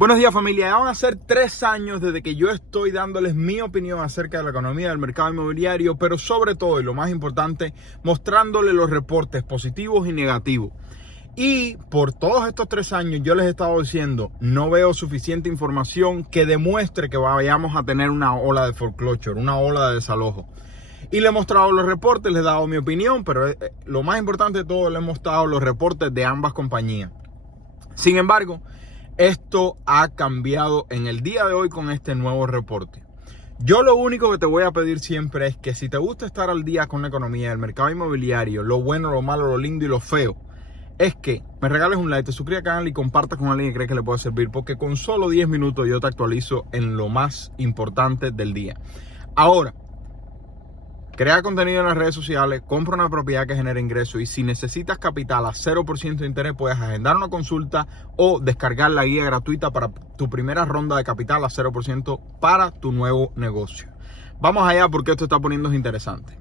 Buenos días, familia. Ya van a ser 3 años desde que yo estoy dándoles mi opinión acerca de la economía del mercado inmobiliario, pero sobre todo, y lo más importante, mostrándoles los reportes positivos y negativos. Y por todos estos 3 años yo les he estado diciendo, no veo suficiente información que demuestre que vayamos a tener una ola de foreclosure, una ola de desalojo. Y le he mostrado los reportes, les he dado mi opinión, pero lo más importante de todo, le he mostrado los reportes de ambas compañías. Sin embargo, esto ha cambiado en el día de hoy con este nuevo reporte. Yo lo único que te voy a pedir siempre es que si te gusta estar al día con la economía, el mercado inmobiliario, lo bueno, lo malo, lo lindo y lo feo, es que me regales un like, te suscribas al canal y compartas con alguien que cree que le puede servir, porque con solo 10 minutos yo te actualizo en lo más importante del día. Ahora, crea contenido en las redes sociales, compra una propiedad que genere ingresos y si necesitas capital a 0% de interés, puedes agendar una consulta o descargar la guía gratuita para tu primera ronda de capital a 0% para tu nuevo negocio. Vamos allá porque esto está poniéndose interesante.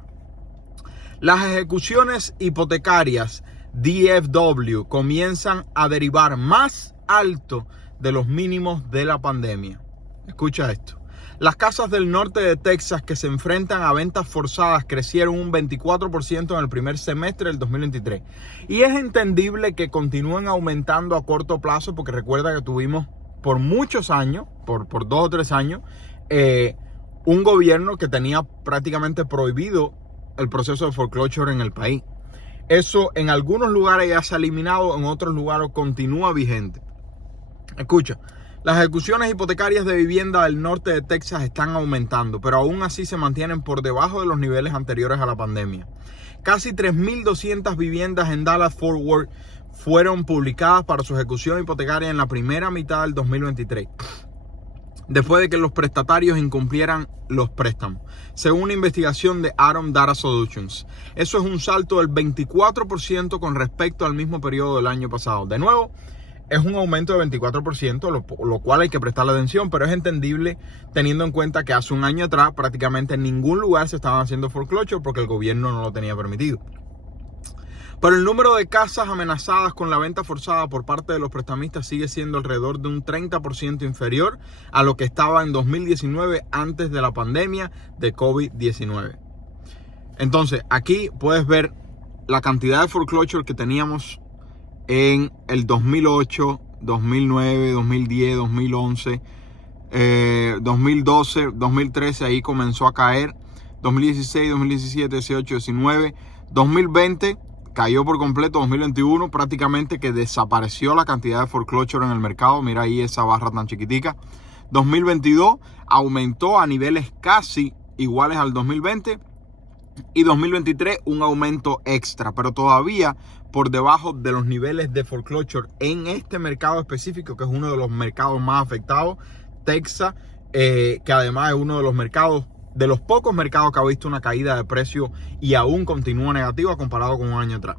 Las ejecuciones hipotecarias DFW comienzan a derivar más alto de los mínimos de la pandemia. Escucha esto. Las casas del norte de Texas que se enfrentan a ventas forzadas crecieron un 24% en el primer semestre del 2023. Y es entendible que continúen aumentando a corto plazo porque recuerda que tuvimos por muchos años, por 2 o 3 años, un gobierno que tenía prácticamente prohibido el proceso de foreclosure en el país. Eso en algunos lugares ya se ha eliminado, en otros lugares continúa vigente. Escucha. Las ejecuciones hipotecarias de vivienda del norte de Texas están aumentando, pero aún así se mantienen por debajo de los niveles anteriores a la pandemia. Casi 3.200 viviendas en Dallas-Fort Worth fueron publicadas para su ejecución hipotecaria en la primera mitad del 2023, después de que los prestatarios incumplieran los préstamos, según una investigación de Atom Data Solutions. Eso es un salto del 24% con respecto al mismo periodo del año pasado. De nuevo, es un aumento de 24%, lo cual hay que prestarle atención, pero es entendible teniendo en cuenta que hace un año atrás prácticamente en ningún lugar se estaban haciendo foreclosure porque el gobierno no lo tenía permitido. Pero el número de casas amenazadas con la venta forzada por parte de los prestamistas sigue siendo alrededor de un 30% inferior a lo que estaba en 2019 antes de la pandemia de COVID-19. Entonces, aquí puedes ver la cantidad de foreclosure que teníamos en el 2008, 2009, 2010, 2011, 2012, 2013, ahí comenzó a caer. 2016, 2017, 18, 19, 2020 cayó por completo. 2021 prácticamente que desapareció la cantidad de foreclosure en el mercado. Mira ahí esa barra tan chiquitica. 2022 aumentó a niveles casi iguales al 2020. Y 2023 un aumento extra, pero todavía por debajo de los niveles de foreclosure en este mercado específico, que es uno de los mercados más afectados, Texas, que además es uno de los mercados, de los pocos mercados que ha visto una caída de precio y aún continúa negativa comparado con un año atrás.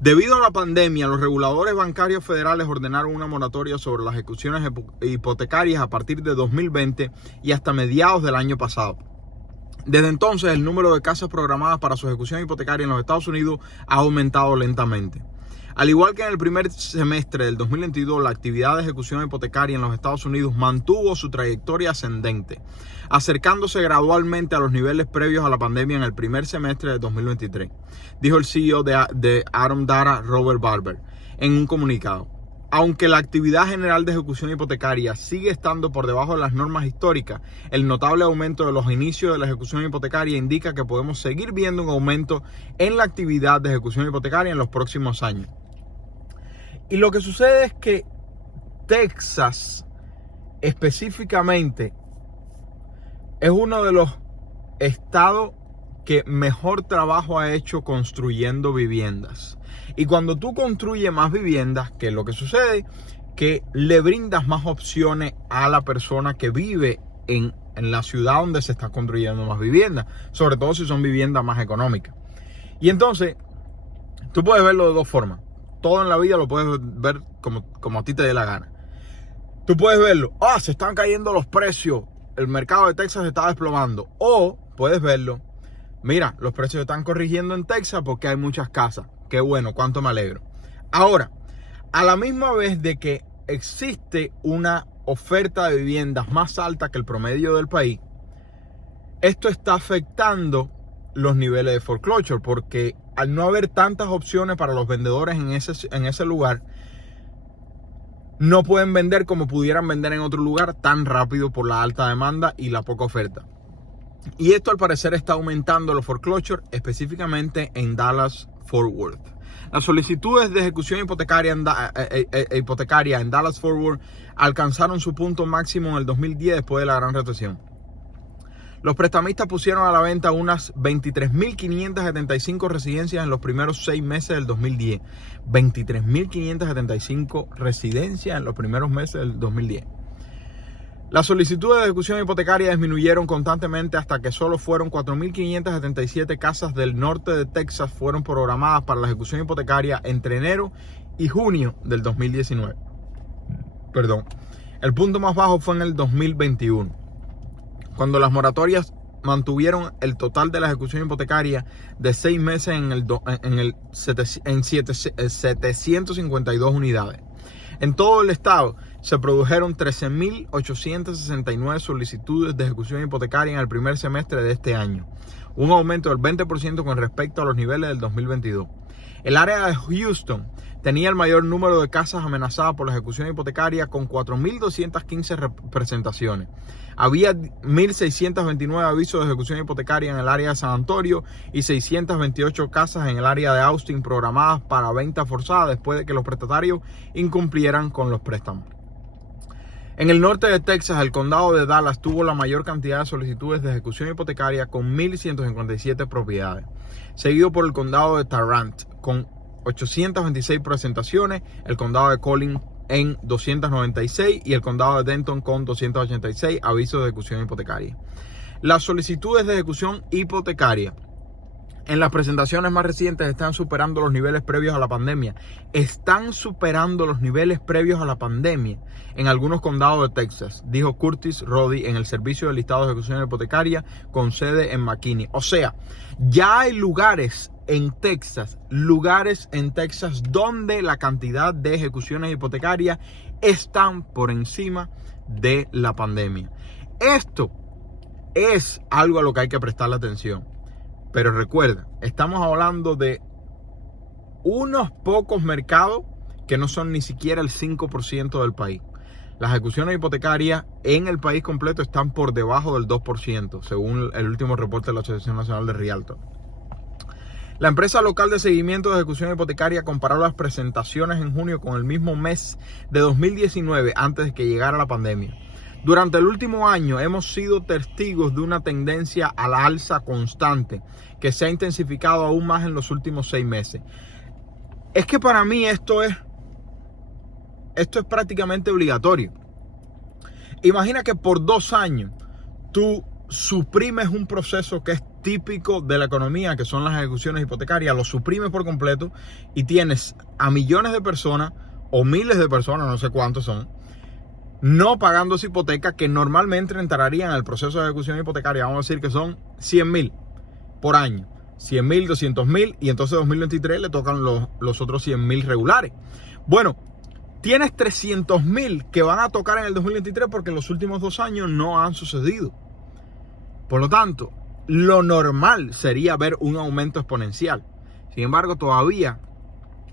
Debido a la pandemia, los reguladores bancarios federales ordenaron una moratoria sobre las ejecuciones hipotecarias a partir de 2020 y hasta mediados del año pasado. Desde entonces, el número de casas programadas para su ejecución hipotecaria en los Estados Unidos ha aumentado lentamente. Al igual que en el primer semestre del 2022, la actividad de ejecución hipotecaria en los Estados Unidos mantuvo su trayectoria ascendente, acercándose gradualmente a los niveles previos a la pandemia en el primer semestre de 2023, dijo el CEO de Atom Data, Robert Barber, en un comunicado. Aunque la actividad general de ejecución hipotecaria sigue estando por debajo de las normas históricas, el notable aumento de los inicios de la ejecución hipotecaria indica que podemos seguir viendo un aumento en la actividad de ejecución hipotecaria en los próximos años. Y lo que sucede es que Texas específicamente es uno de los estados que mejor trabajo ha hecho construyendo viviendas. Y cuando tú construyes más viviendas, ¿qué es lo que sucede? Que le brindas más opciones a la persona que vive en la ciudad donde se está construyendo más viviendas, sobre todo si son viviendas más económicas. Y entonces, tú puedes verlo de dos formas. Todo en la vida lo puedes ver como a ti te dé la gana. Tú puedes verlo, se están cayendo los precios, el mercado de Texas se está desplomando. O puedes verlo, mira, los precios se están corrigiendo en Texas porque hay muchas casas. Qué bueno, cuánto me alegro. Ahora, a la misma vez de que existe una oferta de viviendas más alta que el promedio del país, esto está afectando los niveles de foreclosure, porque al no haber tantas opciones para los vendedores en ese lugar, no pueden vender como pudieran vender en otro lugar tan rápido por la alta demanda y la poca oferta. Y esto al parecer está aumentando los foreclosure, específicamente en Dallas-Fort Worth. Las solicitudes de ejecución hipotecaria en Dallas-Fort Worth alcanzaron su punto máximo en el 2010 después de la Gran Recesión. Los prestamistas pusieron a la venta unas 23.575 residencias en los primeros 6 meses del 2010. 23.575 residencias en los primeros meses del 2010. Las solicitudes de ejecución hipotecaria disminuyeron constantemente hasta que solo fueron 4.577 casas del norte de Texas fueron programadas para la ejecución hipotecaria entre enero y junio del 2019. El punto más bajo fue en el 2021, cuando las moratorias mantuvieron el total de la ejecución hipotecaria de 6 meses en 752 unidades. En todo el estado se produjeron 13.869 solicitudes de ejecución hipotecaria en el primer semestre de este año, un aumento del 20% con respecto a los niveles del 2022. El área de Houston tenía el mayor número de casas amenazadas por la ejecución hipotecaria con 4.215 presentaciones. Había 1.629 avisos de ejecución hipotecaria en el área de San Antonio y 628 casas en el área de Austin programadas para venta forzada después de que los prestatarios incumplieran con los préstamos. En el norte de Texas, el condado de Dallas tuvo la mayor cantidad de solicitudes de ejecución hipotecaria con 1.157 propiedades, seguido por el condado de Tarrant con 826 presentaciones, el condado de Collin en 296 y el condado de Denton con 286 avisos de ejecución hipotecaria. Las solicitudes de ejecución hipotecaria en las presentaciones más recientes están superando los niveles previos a la pandemia. Están superando los niveles previos a la pandemia en algunos condados de Texas, dijo Curtis Roddy en el Servicio de Listado de Ejecución Hipotecaria con sede en McKinney. O sea, ya hay lugares en Texas donde la cantidad de ejecuciones hipotecarias están por encima de la pandemia. Esto es algo a lo que hay que prestarle atención. Pero recuerda, estamos hablando de unos pocos mercados que no son ni siquiera el 5% del país. Las ejecuciones hipotecarias en el país completo están por debajo del 2%, según el último reporte de la Asociación Nacional de Realtor. La empresa local de seguimiento de ejecución hipotecaria comparó las presentaciones en junio con el mismo mes de 2019 antes de que llegara la pandemia. Durante el último año hemos sido testigos de una tendencia a la alza constante que se ha intensificado aún más en los últimos 6 meses. Es que para mí esto es prácticamente obligatorio. Imagina que por 2 años tú suprimes un proceso que es típico de la economía, que son las ejecuciones hipotecarias, lo suprimes por completo y tienes a millones de personas o miles de personas, no sé cuántos son, no pagando esa hipoteca que normalmente entrarían en el proceso de ejecución hipotecaria. Vamos a decir que son 100,000 por año, 100,000, 200,000 y entonces 2023 le tocan los otros 100,000 regulares. Bueno, tienes 300,000 que van a tocar en el 2023 porque en los últimos 2 años no han sucedido. Por lo tanto, lo normal sería ver un aumento exponencial. Sin embargo, todavía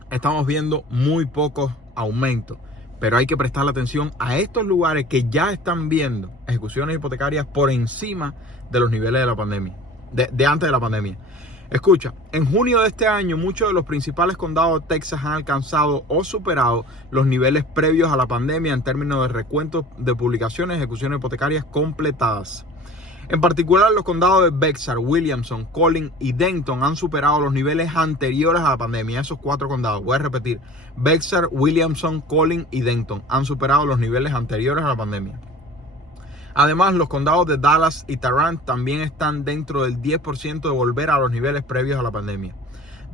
estamos viendo muy pocos aumentos. Pero hay que prestarle atención a estos lugares que ya están viendo ejecuciones hipotecarias por encima de los niveles de la pandemia, de antes de la pandemia. Escucha, en junio de este año muchos de los principales condados de Texas han alcanzado o superado los niveles previos a la pandemia en términos de recuentos de publicaciones de ejecuciones hipotecarias completadas. En particular, los condados de Bexar, Williamson, Collin y Denton han superado los niveles anteriores a la pandemia. Esos 4 condados, voy a repetir, Bexar, Williamson, Collin y Denton han superado los niveles anteriores a la pandemia. Además, los condados de Dallas y Tarrant también están dentro del 10% de volver a los niveles previos a la pandemia.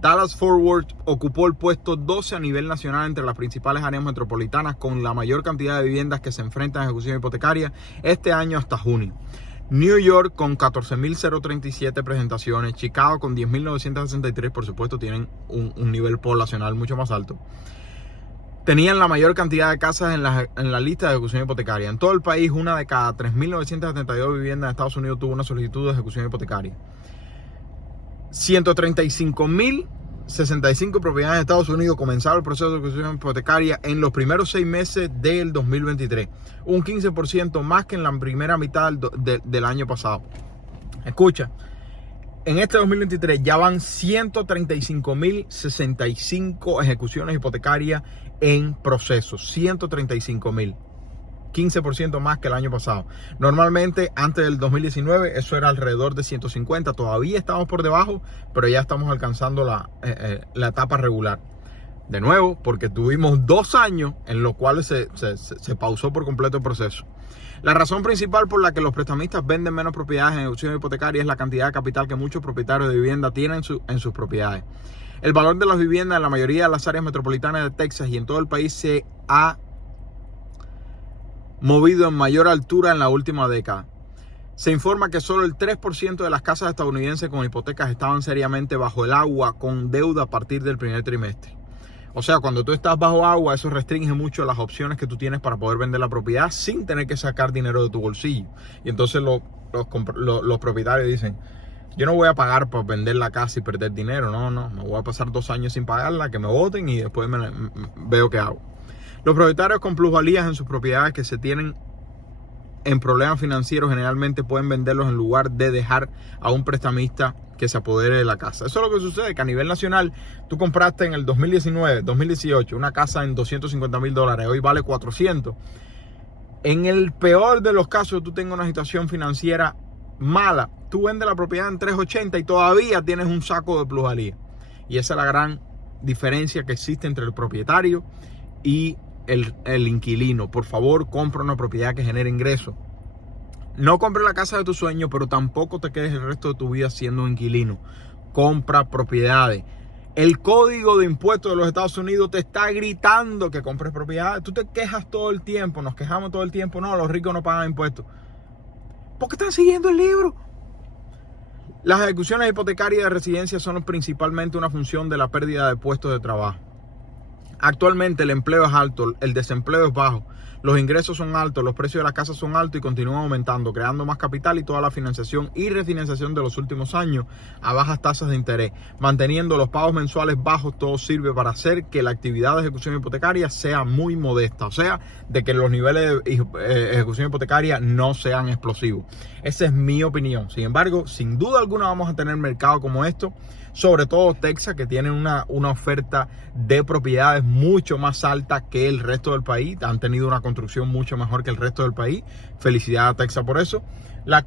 Dallas-Fort Worth ocupó el puesto 12 a nivel nacional entre las principales áreas metropolitanas con la mayor cantidad de viviendas que se enfrentan a ejecución hipotecaria este año hasta junio. New York con 14.037 presentaciones, Chicago con 10.963, por supuesto tienen un nivel poblacional mucho más alto. tenían la mayor cantidad de casas en la lista de ejecución hipotecaria. En todo el país, una de cada 3.972 viviendas en Estados Unidos tuvo una solicitud de ejecución hipotecaria. 135.065 propiedades en Estados Unidos comenzaron el proceso de ejecución hipotecaria en los primeros 6 meses del 2023. Un 15% más que en la primera mitad del año pasado. Escucha, en este 2023 ya van 135.065 ejecuciones hipotecarias en proceso. 135.000. 15% más que el año pasado. Normalmente, antes del 2019, eso era alrededor de 150. Todavía estamos por debajo, pero ya estamos alcanzando la etapa regular. De nuevo, porque tuvimos 2 años en los cuales se pausó por completo el proceso. La razón principal por la que los prestamistas venden menos propiedades en ejecución hipotecaria es la cantidad de capital que muchos propietarios de vivienda tienen en sus propiedades. El valor de las viviendas en la mayoría de las áreas metropolitanas de Texas y en todo el país se ha movido en mayor altura en la última década. Se informa que solo el 3% de las casas estadounidenses con hipotecas estaban seriamente bajo el agua con deuda a partir del primer trimestre. O sea, cuando tú estás bajo agua, eso restringe mucho las opciones que tú tienes para poder vender la propiedad sin tener que sacar dinero de tu bolsillo. Y entonces los propietarios dicen, yo no voy a pagar por vender la casa y perder dinero. No, me voy a pasar 2 años sin pagarla, que me voten y después veo qué hago. Los propietarios con plusvalías en sus propiedades que se tienen en problemas financieros generalmente pueden venderlos en lugar de dejar a un prestamista que se apodere de la casa. Eso es lo que sucede, que a nivel nacional tú compraste en el 2019, 2018 una casa en $250,000, hoy vale 400. En el peor de los casos, tú tengas una situación financiera mala, tú vendes la propiedad en 380 y todavía tienes un saco de plusvalía. Y esa es la gran diferencia que existe entre el propietario y el inquilino. Por favor, compra una propiedad que genere ingresos. No compres la casa de tus sueños, pero tampoco te quedes el resto de tu vida siendo un inquilino. Compra propiedades. El código de impuestos de los Estados Unidos te está gritando que compres propiedades. Tú te quejas todo el tiempo, nos quejamos todo el tiempo. No, los ricos no pagan impuestos. ¿Por qué están siguiendo el libro? Las ejecuciones hipotecarias de residencia son principalmente una función de la pérdida de puestos de trabajo. Actualmente el empleo es alto, el desempleo es bajo, los ingresos son altos, los precios de las casas son altos y continúan aumentando, creando más capital y toda la financiación y refinanciación de los últimos años a bajas tasas de interés. Manteniendo los pagos mensuales bajos, todo sirve para hacer que la actividad de ejecución hipotecaria sea muy modesta, o sea, de que los niveles de ejecución hipotecaria no sean explosivos. Esa es mi opinión. Sin embargo, sin duda alguna vamos a tener mercado como esto, sobre todo Texas, que tiene una oferta de propiedades mucho más alta que el resto del país. Han tenido una construcción mucho mejor que el resto del país. Felicidades a Texas por eso. La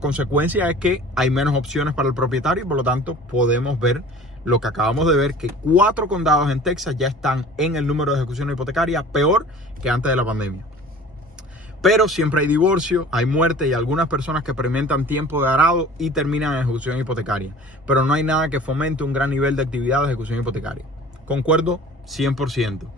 consecuencia es que hay menos opciones para el propietario y por lo tanto podemos ver lo que acabamos de ver, que 4 condados en Texas ya están en el número de ejecución hipotecaria peor que antes de la pandemia. Pero siempre hay divorcio, hay muerte y algunas personas que experimentan tiempo de arado y terminan en ejecución hipotecaria. Pero no hay nada que fomente un gran nivel de actividad de ejecución hipotecaria. Concuerdo 100%.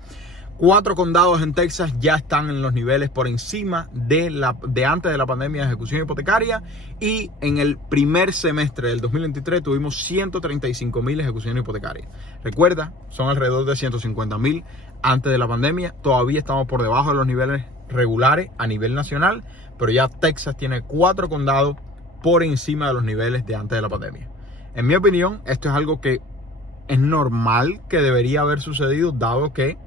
4 condados en Texas ya están en los niveles por encima de antes de la pandemia de ejecución hipotecaria. Y en el primer semestre del 2023 tuvimos 135,000 ejecuciones hipotecarias. Recuerda, son alrededor de 150,000 antes de la pandemia. Todavía estamos por debajo de los niveles regulares a nivel nacional, pero ya Texas tiene 4 condados por encima de los niveles de antes de la pandemia. En mi opinión, esto es algo que es normal que debería haber sucedido, dado que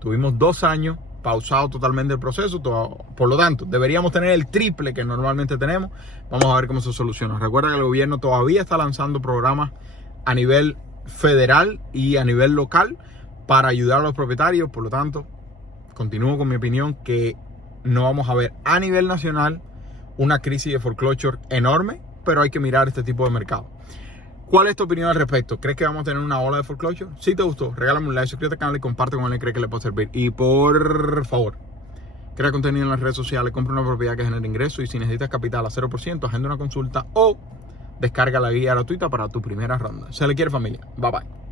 tuvimos 2 años pausado totalmente el proceso. Por lo tanto, deberíamos tener el triple que normalmente tenemos. Vamos a ver cómo se soluciona. Recuerda que el gobierno todavía está lanzando programas a nivel federal y a nivel local para ayudar a los propietarios. Por lo tanto, continúo con mi opinión que no vamos a ver a nivel nacional una crisis de foreclosure enorme, pero hay que mirar este tipo de mercado. ¿Cuál es tu opinión al respecto? ¿Crees que vamos a tener una ola de foreclosure? Si te gustó, regálame un like, suscríbete al canal y comparte con él, cree que le puede servir. Y por favor, crea contenido en las redes sociales, compra una propiedad que genere ingresos y si necesitas capital a 0%, agenda una consulta o descarga la guía gratuita para tu primera ronda. Se le quiere, familia. Bye bye.